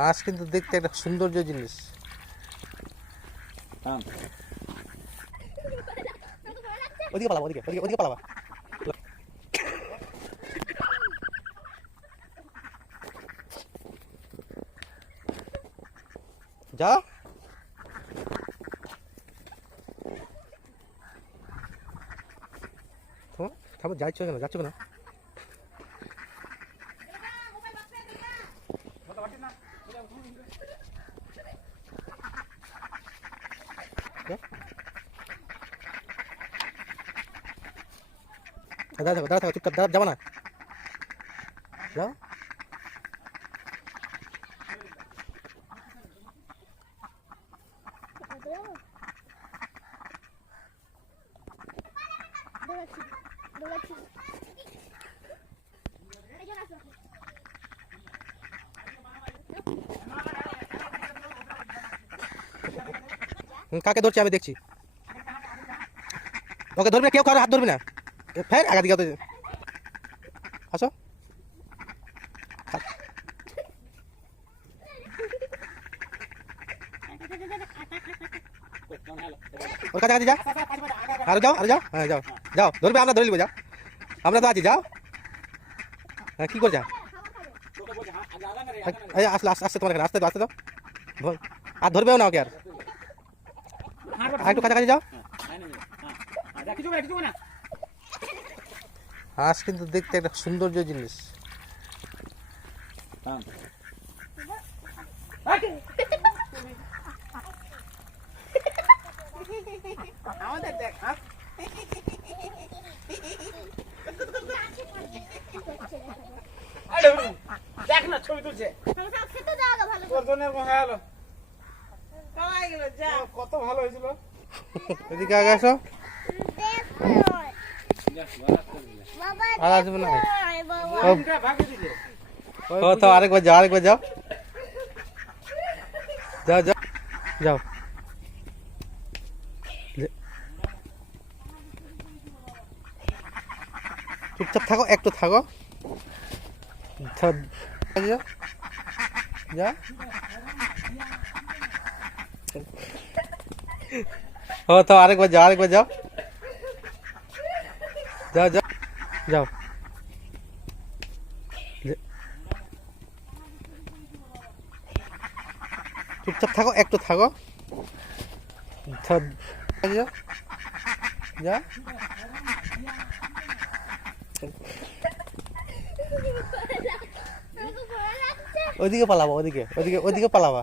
হাঁস কিন্তু দেখতে একটা সৌন্দর্য জিনিস। ওদিকে পালাবো ওদিকে ওদিকে ওদিকে পালাবা। যা। থামো যাচ্ছ কেন? যাচ্ছ কেন? দাঁড়া থাকো দাঁড়া থাকো চুপচাপ যাব না যাও দৌড়াচ্ছি দৌড়াচ্ছি কাকে ধরছি আমি দেখছি ওকে ধরবি না কেউ কারো হাত ধরবি না এ, ফের আগা দিকে আসো ওর কাছে কাছে যা আরো যাও আরো যাও হ্যাঁ যাও যাও ধরবে আমরা ধরে নিবো যাও আমরা তো আছি যাও হ্যাঁ কী করছা এই আসলে আস্তে আস্তে তোমার এখানে আসতে দাও আসতে দাও ধর আর ধরবেও না ওকে আর আর একটু কাছাকাছি যাও। হাঁস কিন্তু দেখতে একটা সৌন্দর্য জিনিস। আমাদের দেখ দেখ না ছবি তুলছে। কত ভালো হয়েছিল। এদিকে আগে আসো। আর আসবে না ও, তো আরেকবার যাও আরেকবার যাও। যাও যাও। যাও। যে- চুপচাপ থাকো একটু থাকো। যাও। ও, তো আরেকবার যাও আরেকবার যাও। যাও যাও। যাও। চুপচাপ থাকো, একটু থাকো। যা ভয় পালাবা, ওদিকে ওদিকে ওদিকে পালাবা।